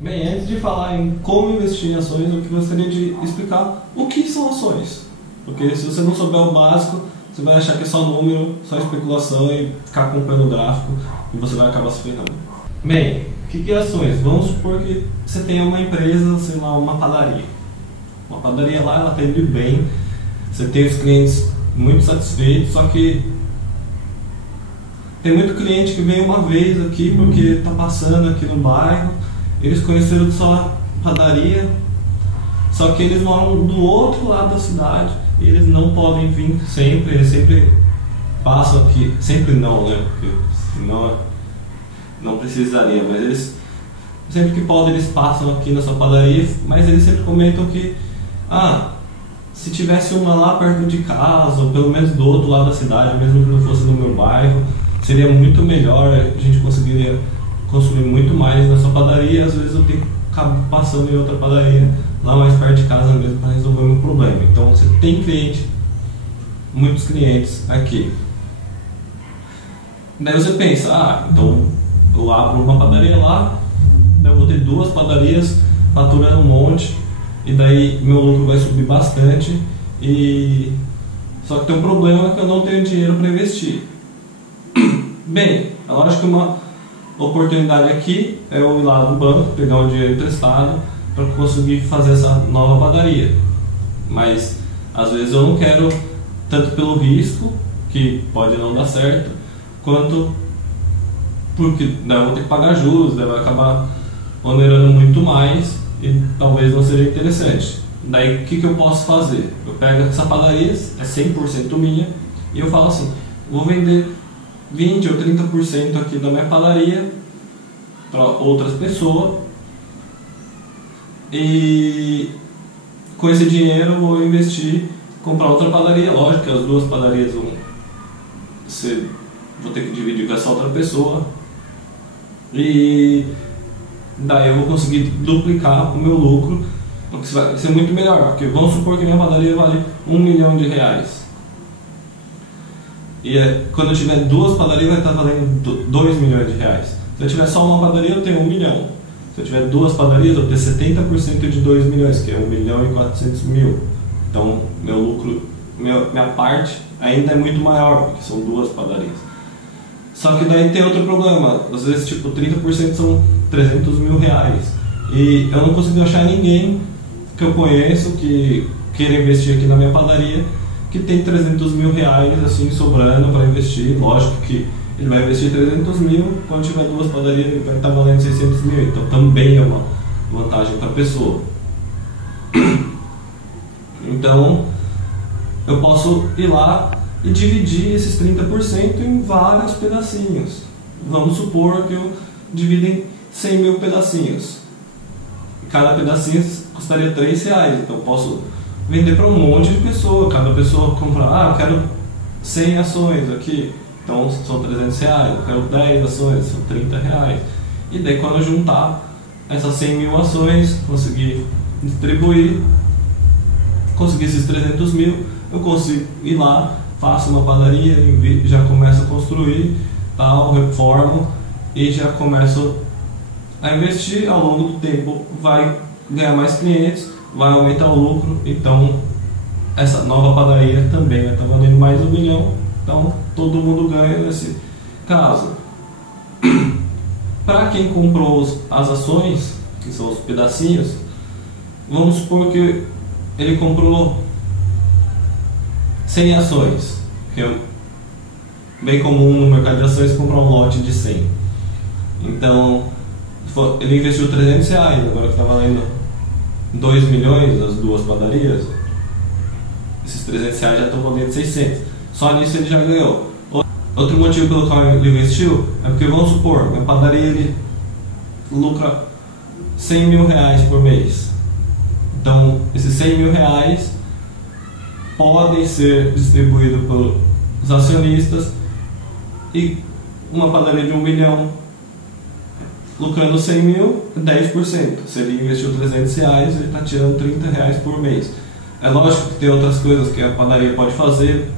Bem, antes de falar em como investir em ações, eu gostaria de explicar o que são ações. Porque se você não souber o básico, você vai achar que é só número, só especulação e ficar acompanhando o gráfico e você vai acabar se ferrando. Bem, o que é ações? Vamos supor que você tem uma empresa, sei lá, uma padaria. Uma padaria lá, ela atende bem, você tem os clientes muito satisfeitos, só que tem muito cliente que vem uma vez aqui porque está passando aqui no bairro, eles conheceram sua padaria, só que eles moram do outro lado da cidade e eles não podem vir sempre, eles sempre passam aqui, sempre não, né? Porque senão não precisaria, mas eles sempre que podem eles passam aqui na sua padaria, mas eles sempre comentam que se tivesse uma lá perto de casa, ou pelo menos do outro lado da cidade, mesmo que não fosse no meu bairro, seria muito melhor, a gente conseguiria consumir muito mais na sua padaria. Às vezes eu tenho que acabar passando em outra padaria lá mais perto de casa mesmo para resolver o meu problema. Então você tem cliente, muitos clientes aqui. Daí você pensa, então eu abro uma padaria lá, daí eu vou ter duas padarias faturando um monte, e daí meu lucro vai subir bastante, só que tem um problema que eu não tenho dinheiro para investir. Bem, é lógico que uma oportunidade aqui é eu ir lá no banco, pegar um dinheiro emprestado para conseguir fazer essa nova padaria. Mas às vezes eu não quero, tanto pelo risco, que pode não dar certo, quanto porque daí eu vou ter que pagar juros, daí vai acabar onerando muito mais e talvez não seja interessante. Daí o que eu posso fazer? Eu pego essa padaria, é 100% minha, e eu falo assim, vou vender 20 ou 30% aqui da minha padaria para outras pessoas, e com esse dinheiro eu vou investir, comprar outra padaria. Lógico que as duas padarias vou ter que dividir com essa outra pessoa, e daí eu vou conseguir duplicar o meu lucro, o que vai ser muito melhor, porque vamos supor que minha padaria vale R$1 milhão. E quando eu tiver duas padarias vai estar valendo R$2 milhões. Se eu tiver só uma padaria eu tenho 1 milhão. Se eu tiver duas padarias eu tenho 70% de 2 milhões, que é 1.400.000. Então meu lucro, minha parte ainda é muito maior, porque são duas padarias. Só que daí tem outro problema, às vezes tipo 30% são R$300 mil. E eu não consigo achar ninguém que eu conheço que queira investir aqui na minha padaria que tem R$300 mil assim sobrando para investir. Lógico que ele vai investir 300 mil, quando tiver duas padarias ele vai estar valendo 600 mil, então também é uma vantagem para a pessoa. Então eu posso ir lá e dividir esses 30% em vários pedacinhos. Vamos supor que eu divido em 100 mil pedacinhos, cada pedacinho custaria R$3, então eu posso vender para um monte de pessoa. Cada pessoa compra, eu quero 100 ações aqui, então são R$300, eu quero 10 ações, são R$30. E daí quando eu juntar essas 100 mil ações, conseguir distribuir, conseguir esses 300 mil, eu consigo ir lá, faço uma padaria, já começo a construir, reformo e já começo a investir. Ao longo do tempo vai ganhar mais clientes, vai aumentar o lucro, então essa nova padaria também vai estar valendo mais R$1 milhão, então todo mundo ganha nesse caso. Para quem comprou as ações, que são os pedacinhos, vamos supor que ele comprou 100 ações, que é bem comum no mercado de ações comprar um lote de 100. Então ele investiu R$300, agora que está valendo 2 milhões as duas padarias, esses R$300 já estão valendo 600. Só nisso ele já ganhou. Outro motivo pelo qual ele investiu é porque, vamos supor, minha padaria ele lucra R$100 mil por mês. Então esses R$100 mil podem ser distribuídos pelos acionistas, e uma padaria de 1 milhão lucrando 100 mil, 10%. Se ele investiu R$300, ele está tirando R$30 por mês. É lógico que tem outras coisas que a padaria pode fazer,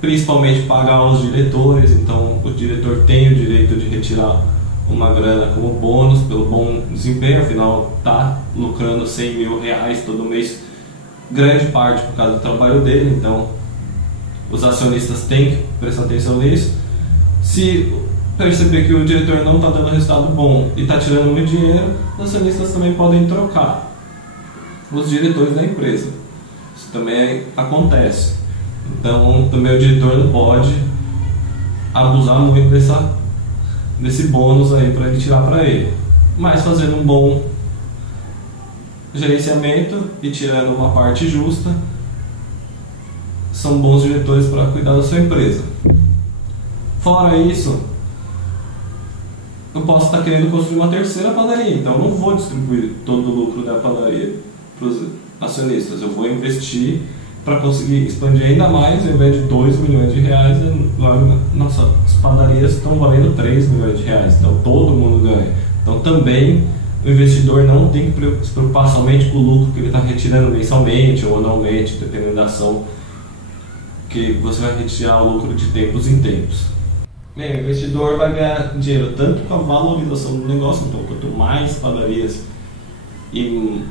principalmente pagar os diretores. Então o diretor tem o direito de retirar uma grana como bônus pelo bom desempenho, afinal está lucrando R$100.000 todo mês, grande parte por causa do trabalho dele, então os acionistas têm que prestar atenção nisso. Se perceber que o diretor não está dando resultado bom e está tirando muito dinheiro, os acionistas também podem trocar os diretores da empresa. Isso também acontece. Então também o diretor não pode abusar muito desse bônus aí para ele tirar para ele, mas fazendo um bom gerenciamento e tirando uma parte justa, são bons diretores para cuidar da sua empresa. Fora isso, eu posso estar querendo construir uma terceira padaria, então eu não vou distribuir todo o lucro da padaria para os acionistas, eu vou investir para conseguir expandir ainda mais. Ao invés de R$2 milhões, nossas padarias estão valendo R$3 milhões, então todo mundo ganha. Então também o investidor não tem que se preocupar somente com o lucro que ele está retirando mensalmente ou anualmente, dependendo da ação que você vai retirar o lucro de tempos em tempos. Bem, o investidor vai ganhar dinheiro tanto com a valorização do negócio, então quanto mais padarias e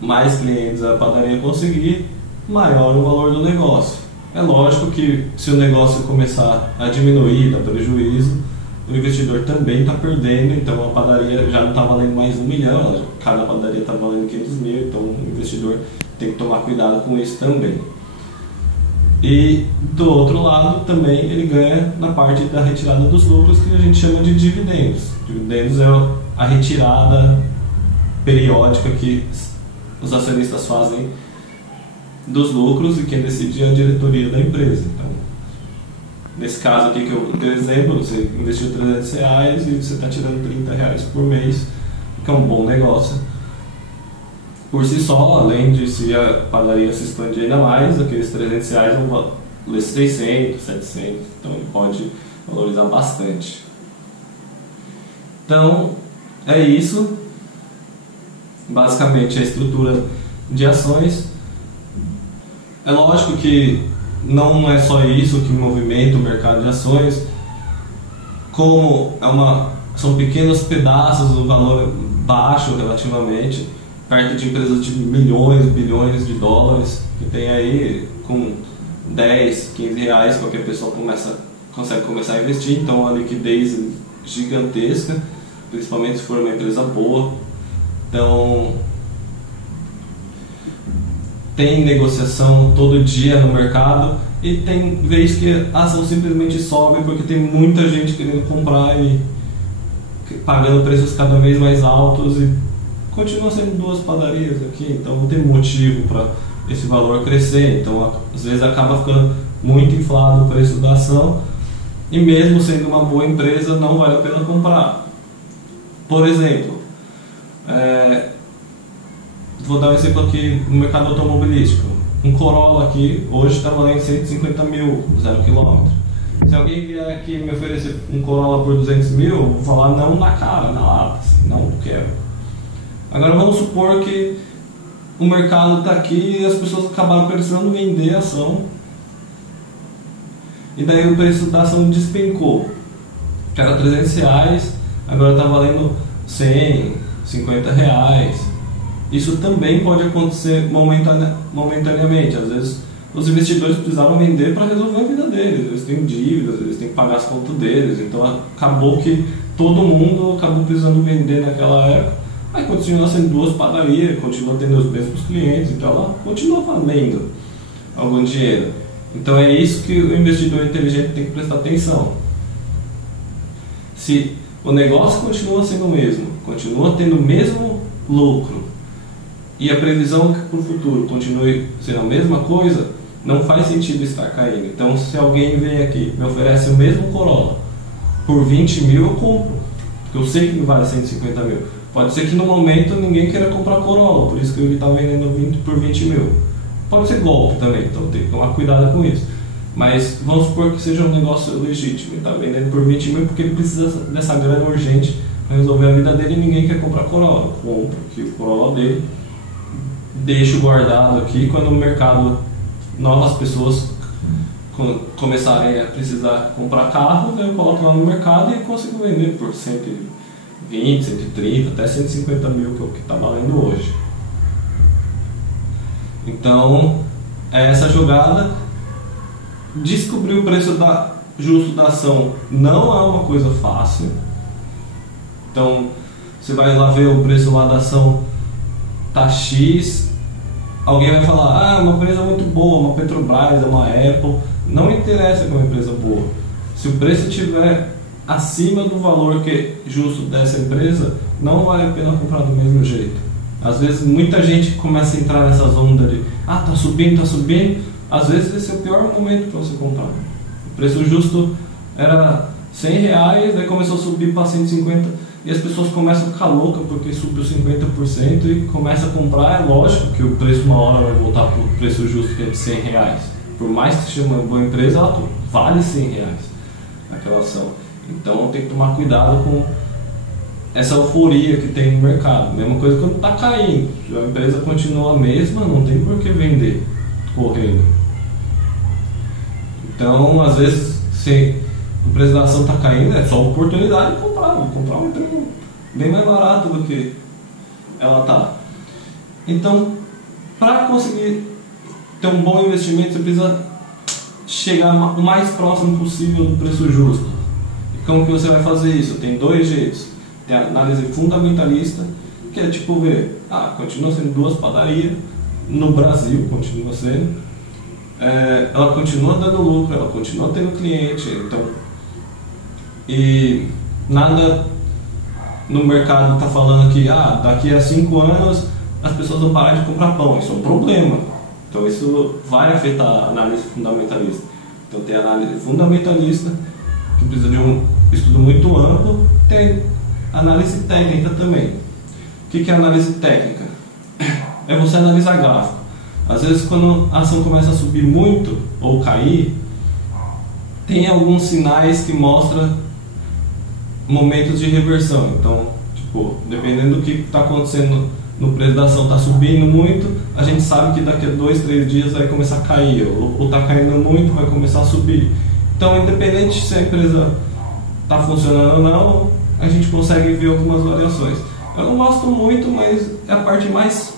mais clientes a padaria conseguir, maior o valor do negócio. É lógico que se o negócio começar a diminuir, dar prejuízo, o investidor também está perdendo, então a padaria já não está valendo mais R$1 milhão, cada padaria está valendo R$500 mil, então o investidor tem que tomar cuidado com isso também. E do outro lado também ele ganha na parte da retirada dos lucros, que a gente chama de dividendos. Dividendos é a retirada periódica que os acionistas fazem dos lucros e quem decide é a diretoria da empresa. Então, nesse caso aqui que eu dei exemplo, você investiu R$300 e você está tirando R$30 por mês, que é um bom negócio. Por si só, além de se a padaria se expandir ainda mais, aqueles R$300 vão valer 600, 700, então ele pode valorizar bastante. Então, é isso. Basicamente a estrutura de ações. É lógico que não é só isso que movimenta o mercado de ações, como são pequenos pedaços do valor baixo relativamente, perto de empresas de milhões, bilhões de dólares, que tem aí com 10, 15 reais, qualquer pessoa consegue começar a investir, então uma liquidez gigantesca, principalmente se for uma empresa boa. Então tem negociação todo dia no mercado e tem vez que a ação simplesmente sobe porque tem muita gente querendo comprar e pagando preços cada vez mais altos, e continua sendo duas padarias aqui, então não tem motivo para esse valor crescer. Então às vezes acaba ficando muito inflado o preço da ação e mesmo sendo uma boa empresa não vale a pena comprar. Por exemplo, vou dar um exemplo aqui no mercado automobilístico. Um Corolla aqui hoje está valendo 150 mil, 0 km. Se alguém vier aqui me oferecer um Corolla por 200 mil, eu vou falar não na cara, na lata, não quero. Agora vamos supor que o mercado está aqui e as pessoas acabaram precisando vender a ação, e daí o preço da ação despencou, que era R$300, agora está valendo 100, 50 reais. Isso também pode acontecer momentaneamente. Às vezes os investidores precisaram vender para resolver a vida deles, eles têm dívidas, eles têm que pagar as contas deles, então acabou que todo mundo acabou precisando vender naquela época. Aí continua sendo duas padarias, continua tendo os mesmos clientes, então ela continua valendo algum dinheiro. Então é isso que o investidor inteligente tem que prestar atenção. Se o negócio continua sendo o mesmo, continua tendo o mesmo lucro, e a previsão que para o futuro continue sendo a mesma coisa, não faz sentido estar caindo. Então se alguém vem aqui e me oferece o mesmo Corolla por 20 mil, eu compro, porque eu sei que não vale 150 mil. Pode ser que no momento ninguém queira comprar Corolla, por isso que ele está vendendo por 20 mil. Pode ser golpe também, então tem que tomar cuidado com isso. Mas vamos supor que seja um negócio legítimo, ele está vendendo por 20 mil porque ele precisa dessa grana urgente para resolver a vida dele e ninguém quer comprar Corolla. Compra aqui o Corolla dele, deixo guardado aqui, quando o mercado, novas pessoas começarem a precisar comprar carro, eu coloco lá no mercado e consigo vender por 120, 130, até 150 mil, que é o que está valendo hoje. Então, essa jogada, descobrir o preço justo da ação não é uma coisa fácil. Então, você vai lá ver o preço lá da ação, tá X, alguém vai falar, uma empresa muito boa, uma Petrobras, uma Apple. Não interessa que é uma empresa boa. Se o preço estiver acima do valor que é justo dessa empresa, não vale a pena comprar do mesmo jeito. Às vezes muita gente começa a entrar nessas ondas de tá subindo, tá subindo. Às vezes esse é o pior momento para você comprar. O preço justo era R$100, daí começou a subir para 150 e as pessoas começam a ficar loucas porque subiu 50% e começa a comprar. É lógico que o preço uma hora vai voltar para o preço justo, que é de R$100. Por mais que seja uma boa empresa, ela vale R$100 aquela ação. Então tem que tomar cuidado com essa euforia que tem no mercado. Mesma coisa quando está caindo. Se a empresa continua a mesma, não tem por que vender correndo. Então, às vezes, se o preço da ação está caindo, é só oportunidade de comprar. Vou comprar uma empresa bem mais barata do que ela está. Então, para conseguir ter um bom investimento, você precisa chegar o mais próximo possível do preço justo. E como que você vai fazer isso? Tem dois jeitos. Tem a análise fundamentalista, que é tipo ver, continua sendo duas padarias no Brasil, continua sendo, ela continua dando lucro, ela continua tendo cliente, então, e nada no mercado está falando que daqui a 5 anos as pessoas vão parar de comprar pão. Isso é um problema. Então isso vai afetar a análise fundamentalista. Então tem a análise fundamentalista, que precisa de um estudo muito amplo. Tem análise técnica também. O que é análise técnica? É você analisar gráfico. Às vezes quando a ação começa a subir muito ou cair, tem alguns sinais que mostram momentos de reversão. Então, dependendo do que está acontecendo no preço da ação, está subindo muito, a gente sabe que daqui a 2, 3 dias vai começar a cair, ou está caindo muito, vai começar a subir. Então, independente se a empresa está funcionando ou não, a gente consegue ver algumas variações. Eu não gosto muito, mas é a parte mais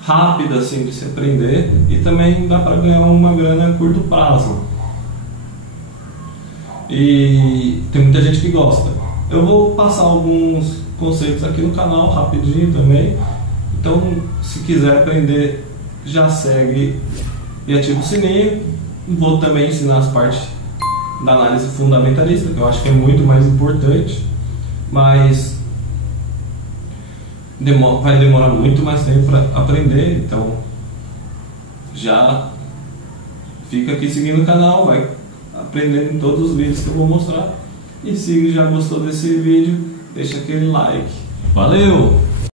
rápida assim, de se aprender, e também dá para ganhar uma grana a curto prazo. E tem muita gente que gosta. Eu vou passar alguns conceitos aqui no canal rapidinho também. Então, se quiser aprender, já segue e ativa o sininho. Vou também ensinar as partes da análise fundamentalista, que eu acho que é muito mais importante, mas vai demorar muito mais tempo para aprender. Então, já fica aqui seguindo o canal, vai aprendendo em todos os vídeos que eu vou mostrar. E se já gostou desse vídeo, deixa aquele like. Valeu!